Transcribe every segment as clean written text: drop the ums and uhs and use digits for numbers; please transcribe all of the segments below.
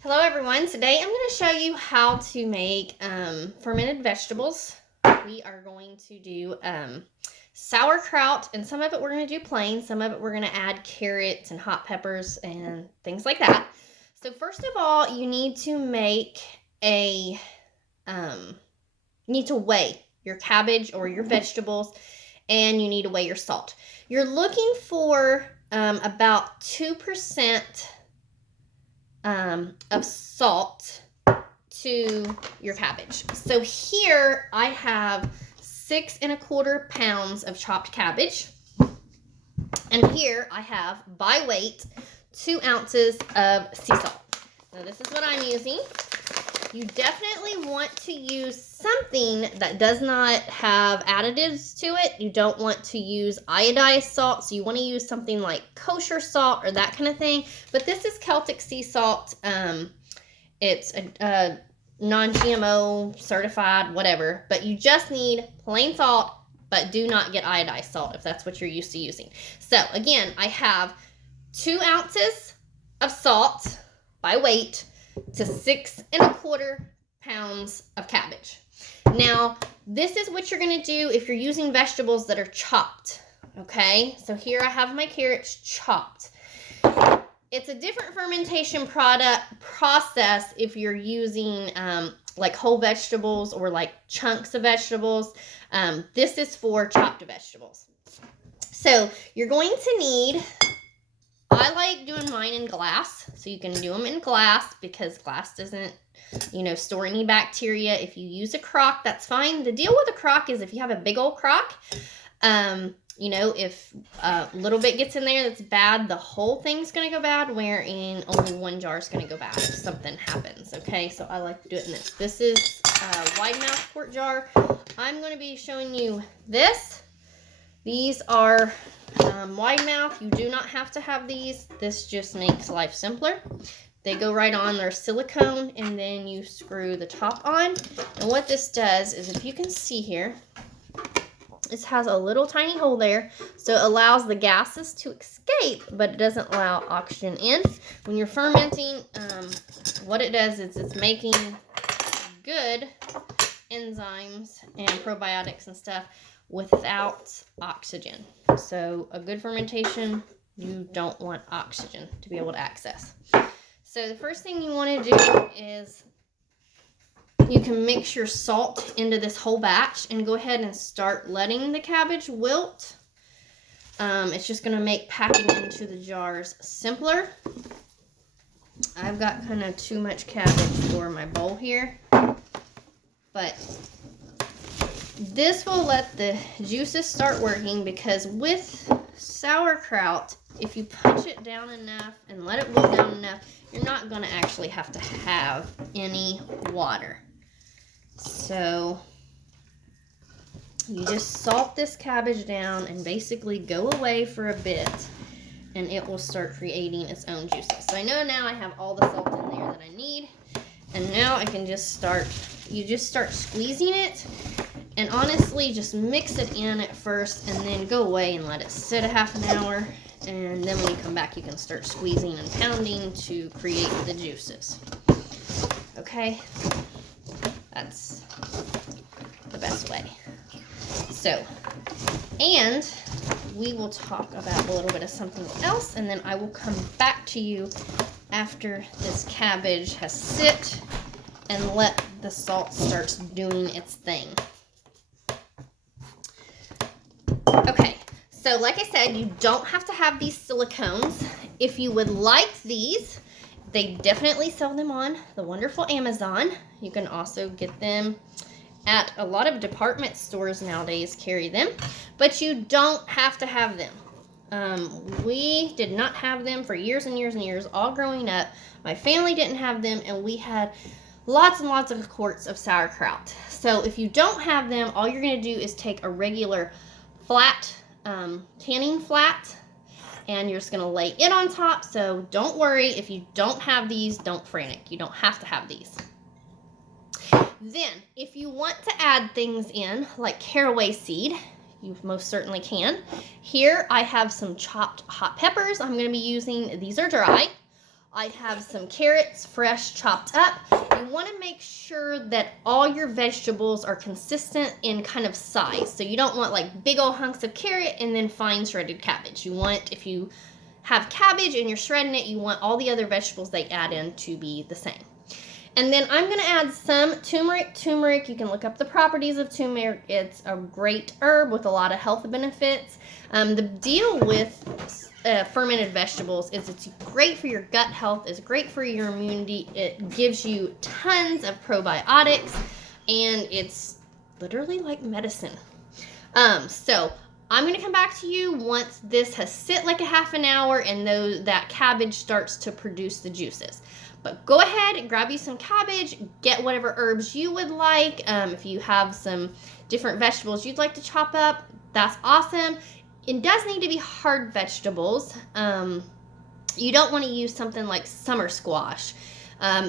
Hello everyone, today I'm going to show you how to make fermented vegetables. We are going to do sauerkraut, and some of it we're going to do plain, some of it we're going to add carrots and hot peppers and things like that. So first of all, you need to make you need to weigh your cabbage or your vegetables, and you need to weigh your salt. You're looking for about 2% of salt to your cabbage. So here I have 6 1/4 pounds of chopped cabbage, and here I have by weight 2 ounces of sea salt. Now this is what I'm using. You definitely want to use something that does not have additives to it. You don't want to use iodized salt, so you want to use something like kosher salt or that kind of thing. But this is Celtic sea salt. It's a non-GMO certified, whatever. But you just need plain salt, but do not get iodized salt if that's what you're used to using. So again, I have 2 ounces of salt by weight to 6 1/4 pounds of cabbage. Now, this is what you're going to do if you're using vegetables that are chopped. Okay, so here I have my carrots chopped. It's a different fermentation process if you're using like whole vegetables or like chunks of vegetables. This is for chopped vegetables. So you're going to need, I like doing mine in glass, so you can do them in glass because glass doesn't, store any bacteria. If you use a crock, that's fine. The deal with a crock is if you have a big old crock, if a little bit gets in there that's bad, the whole thing's going to go bad, wherein only one jar is going to go bad if something happens, okay? So I like to do it in this. This is a wide mouth quart jar. I'm going to be showing you this. These are wide mouth. You do not have to have these. This just makes life simpler. They go right on. They're silicone, and then you screw the top on. And what this does is, if you can see here, this has a little tiny hole there, so it allows the gases to escape, but it doesn't allow oxygen in. When you're fermenting, what it does is it's making good enzymes and probiotics and stuff without oxygen. So a good fermentation, you don't want oxygen to be able to access. So the first thing you want to do is you can mix your salt into this whole batch and go ahead and start letting the cabbage wilt. It's just going to make packing into the jars simpler. I've got kind of too much cabbage for my bowl here, but this will let the juices start working, because with sauerkraut, if you punch it down enough and let it wilt down enough, you're not going to actually have to have any water. So you just salt this cabbage down and basically go away for a bit, and it will start creating its own juices. So I know now I have all the salt in there that I need, and now I can just start, you just start squeezing it, and honestly just mix it in at first and then go away and let it sit a half an hour, and then when you come back you can start squeezing and pounding to create the juices. Okay, that's the best way. So, and we will talk about a little bit of something else, and then I will come back to you after this cabbage has sit and let the salt starts doing its thing. Okay, so like I said, you don't have to have these silicones. If you would like these, they definitely sell them on the wonderful Amazon. You can also get them at a lot of department stores nowadays, carry them, but you don't have to have them. We did not have them for years and years and years, all growing up. My family didn't have them, and we had lots and lots of quarts of sauerkraut. So if you don't have them, all you're going to do is take a regular flat, canning flat, and you're just going to lay it on top. So don't worry if you don't have these, don't frantic. You don't have to have these. Then, if you want to add things in, like caraway seed, you most certainly can. Here I have some chopped hot peppers I'm going to be using. These are dry. I have some carrots, fresh chopped up. You want to make sure that all your vegetables are consistent in kind of size. So you don't want like big old hunks of carrot and then fine shredded cabbage. You want, if you have cabbage and you're shredding it, you want all the other vegetables they add in to be the same. And then I'm going to add some turmeric. Turmeric, you can look up the properties of turmeric. It's a great herb with a lot of health benefits. The deal with fermented vegetables is it's great for your gut health, it's great for your immunity, it gives you tons of probiotics, and it's literally like medicine. So I'm going to come back to you once this has sit like a half an hour and that cabbage starts to produce the juices. But go ahead and grab you some cabbage, get whatever herbs you would like. If you have some different vegetables you'd like to chop up, that's awesome. It does need to be hard vegetables. You don't want to use something like summer squash.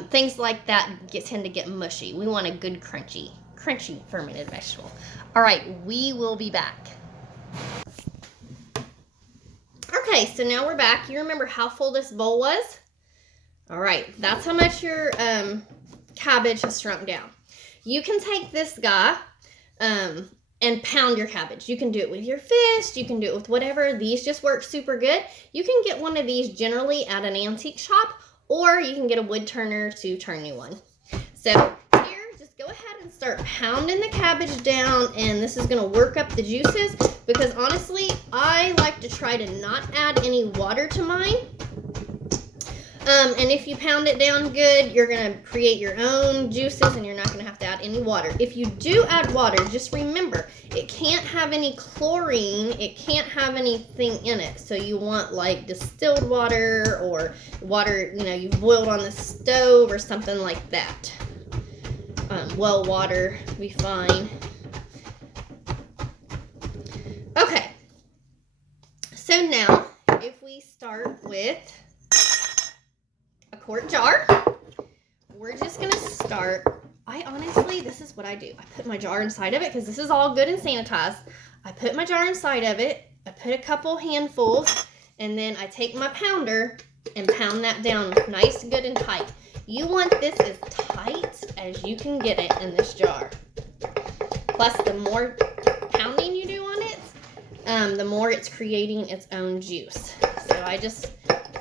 Things like that tend to get mushy. We want a good crunchy fermented vegetable. All right, we will be back. Okay, so now we're back. You remember how full this bowl was? All right, that's how much your cabbage has shrunk down. You can take this guy and pound your cabbage. You can do it with your fist. You can do it with whatever. These just work super good. You can get one of these generally at an antique shop, or you can get a wood turner to turn you one. So here, just go ahead and start pounding the cabbage down, and this is going to work up the juices because honestly, I like to try to not add any water to mine. And if you pound it down good, you're going to create your own juices and you're not going to have to add any water. If you do add water, just remember, it can't have any chlorine. It can't have anything in it. So you want like distilled water or water, you've boiled on the stove or something like that. Well water would be fine. Okay. So now, if we start with quart jar, we're just gonna start. This is what I do. I put my jar inside of it because this is all good and sanitized. I put my jar inside of it, I put a couple handfuls, and then I take my pounder and pound that down nice, good, and tight. You want this as tight as you can get it in this jar. Plus, the more pounding you do on it, the more it's creating its own juice. So I just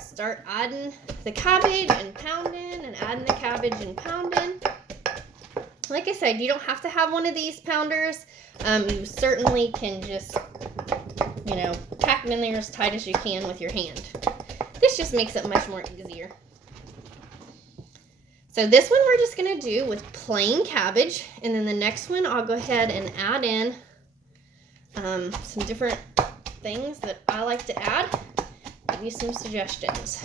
start adding the cabbage and pounding and adding the cabbage and pounding. Like I said, you don't have to have one of these pounders. You certainly can just, pack it in there as tight as you can with your hand. This just makes it much more easier. So this one we're just going to do with plain cabbage. And then the next one I'll go ahead and add in some different things that I like to add. Give you some suggestions.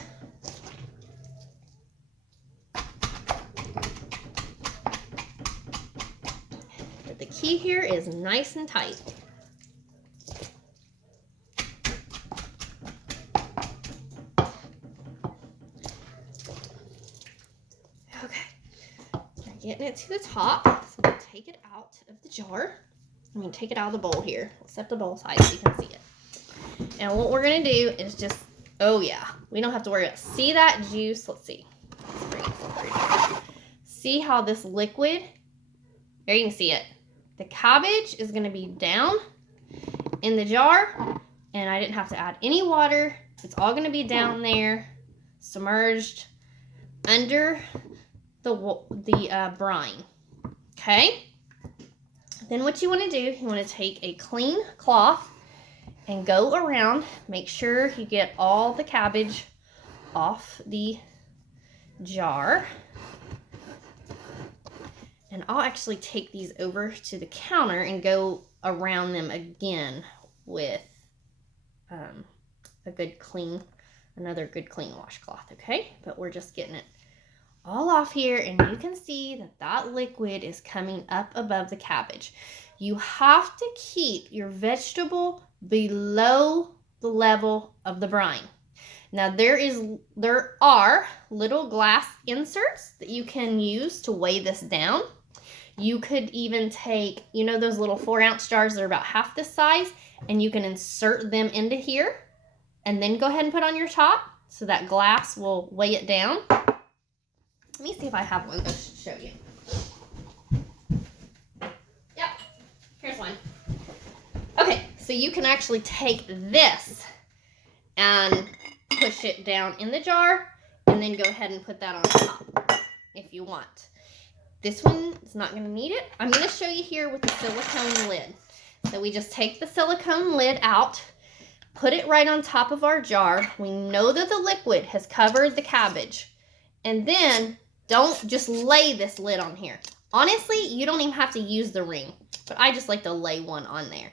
But the key here is nice and tight. Okay, we're getting it to the top. So we'll take it out of the jar. Take it out of the bowl here. We'll set the bowl aside so you can see it. And what we're going to do is just, we don't have to worry about, see that juice? Let's see. Let's bring it forward. See how this liquid, there you can see it. The cabbage is going to be down in the jar, and I didn't have to add any water. It's all going to be down there, submerged under the brine. Okay? Then what you want to do, you want to take a clean cloth and go around, make sure you get all the cabbage off the jar. And I'll actually take these over to the counter and go around them again with another good clean washcloth, okay? But we're just getting it all off here, and you can see that liquid is coming up above the cabbage. You have to keep your vegetable below the level of the brine. Now there are little glass inserts that you can use to weigh this down. You could even take, those little 4-ounce jars that are about half this size, and you can insert them into here and then go ahead and put on your top. so that glass will weigh it down. Let me see if I have one to show you. Yep, here's one. Okay, so you can actually take this and push it down in the jar and then go ahead and put that on top if you want. This one is not going to need it. I'm going to show you here with the silicone lid. So we just take the silicone lid out, put it right on top of our jar. We know that the liquid has covered the cabbage. And then don't just lay this lid on here. Honestly, you don't even have to use the ring, but I just like to lay one on there.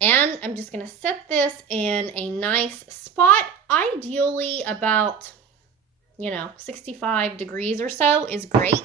And I'm just going to set this in a nice spot, ideally about, 65 degrees or so is great.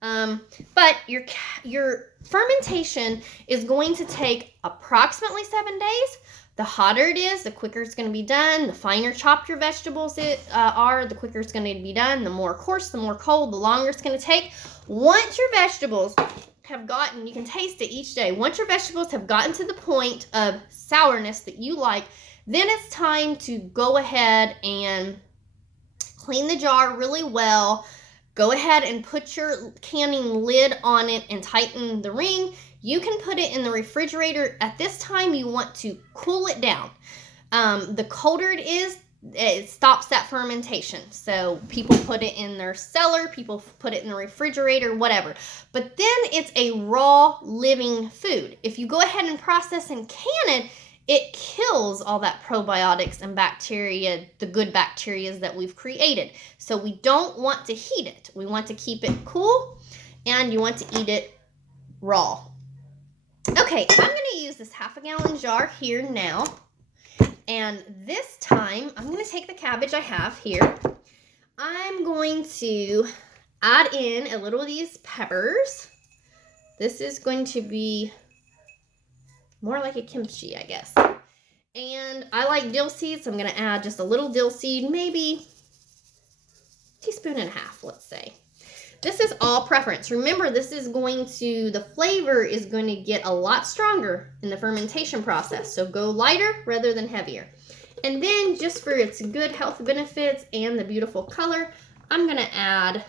But your fermentation is going to take approximately 7 days. The hotter it is, the quicker it's going to be done. The finer chopped your vegetables are, the quicker it's going to be done. The more coarse, the more cold, the longer it's going to take. Once your vegetables have gotten, you can taste it each day. Once your vegetables have gotten to the point of sourness that you like, then it's time to go ahead and clean the jar really well. Go ahead and put your canning lid on it and tighten the ring. You can put it in the refrigerator. At this time, you want to cool it down. The colder it is, it stops that fermentation. So people put it in their cellar, people put it in the refrigerator, whatever. But then it's a raw living food. If you go ahead and process and can it, it kills all that probiotics and bacteria, the good bacteria that we've created. So we don't want to heat it. We want to keep it cool, and you want to eat it raw. Okay, I'm going to use this 1/2 gallon jar here now. And this time, I'm going to take the cabbage I have here. I'm going to add in a little of these peppers. This is going to be more like a kimchi, I guess. And I like dill seeds, so I'm going to add just a little dill seed, maybe 1.5 teaspoons, let's say. This is all preference. Remember, the flavor is going to get a lot stronger in the fermentation process. So go lighter rather than heavier. And then just for its good health benefits and the beautiful color, I'm going to add,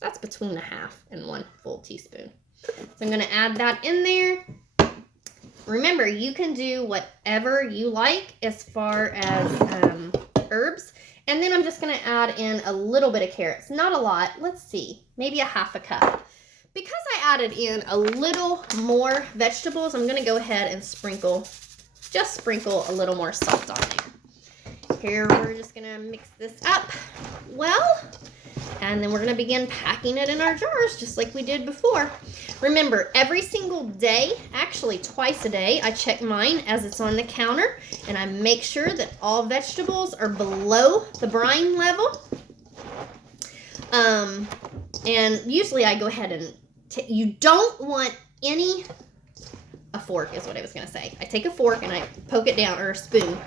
that's between 1/2 and 1 full teaspoon. So I'm going to add that in there. Remember, you can do whatever you like as far as herbs. And then I'm just going to add in a little bit of carrots. Not a lot. Let's see. Maybe 1/2 cup. Because I added in a little more vegetables, I'm going to go ahead and sprinkle a little more salt on there. Here, we're just going to mix this up well. And then we're going to begin packing it in our jars just like we did before. Remember, every single day, actually twice a day, I check mine as it's on the counter, and I make sure that all vegetables are below the brine level. And usually I go ahead and, you don't want a fork is what I was going to say. I take a fork and I poke it down, or a spoon,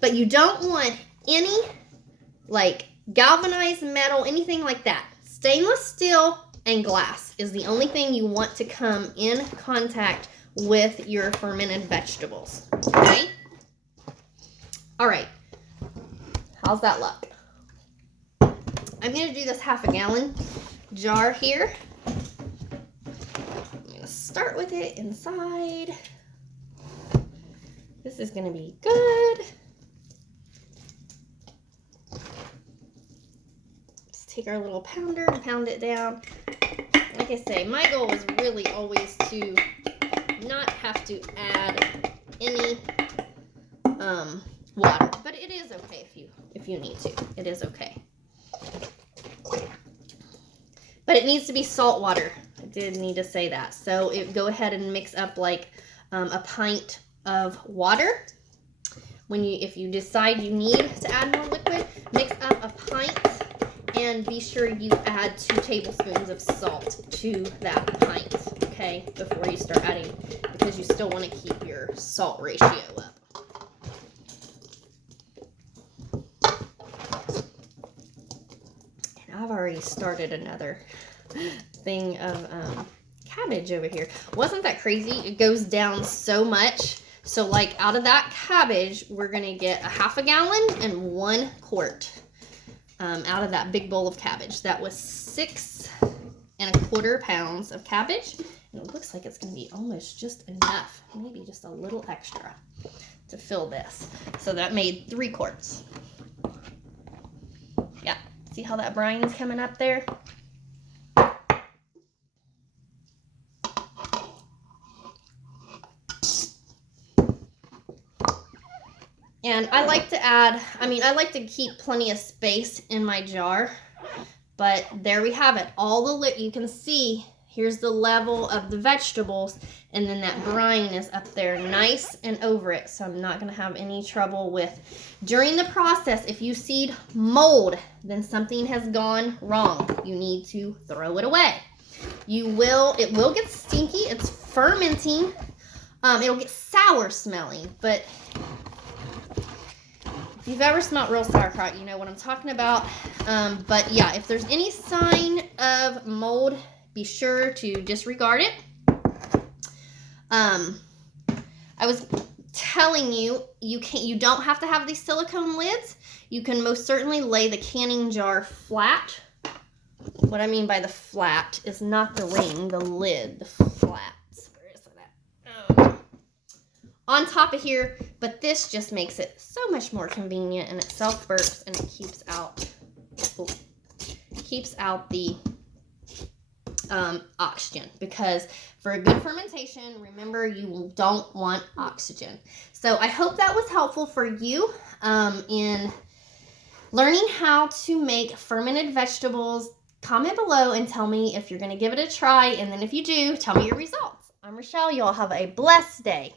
but you don't want any galvanized metal, anything like that. Stainless steel and glass is the only thing you want to come in contact with your fermented vegetables. Okay? All right. How's that look? I'm going to do this 1/2 gallon jar here. I'm going to start with it inside. This is going to be good. Take our little pounder and pound it down. Like I say, my goal is really always to not have to add any water, but it is okay if you need to. It is okay. But it needs to be salt water. I did need to say that. So go ahead and mix up a pint of water. If you decide you need to add more liquid, mix up a pint. And be sure you add 2 tablespoons of salt to that pint, okay, before you start adding, because you still want to keep your salt ratio up. And I've already started another thing of cabbage over here. Wasn't that crazy? It goes down so much So like out of that cabbage, we're going to get a half a gallon and 1 quart out of that big bowl of cabbage. That was 6 1/4 pounds of cabbage. And it looks like it's going to be almost just enough, maybe just a little extra to fill this. So that made 3 quarts. Yeah, see how that brine is coming up there? And I like to add, I like to keep plenty of space in my jar, but there we have it. You can see, here's the level of the vegetables, and then that brine is up there nice and over it, so I'm not going to have any trouble with. During the process, if you see mold, then something has gone wrong. You need to throw it away. It will get stinky. It's fermenting. It'll get sour smelling, but if you've ever smelled real sauerkraut, you know what I'm talking about. But yeah, if there's any sign of mold, be sure to disregard it. I was telling you, you don't have to have these silicone lids. You can most certainly lay the canning jar flat. What I mean by the flat is not the ring, the lid, the flats. Where is it at? On top of here, but this just makes it so much more convenient, and it self-burps, and it keeps out the oxygen, because for a good fermentation, remember, you don't want oxygen. So I hope that was helpful for you in learning how to make fermented vegetables. Comment below and tell me if you're going to give it a try, and then if you do, tell me your results. I'm Rochelle. You all have a blessed day.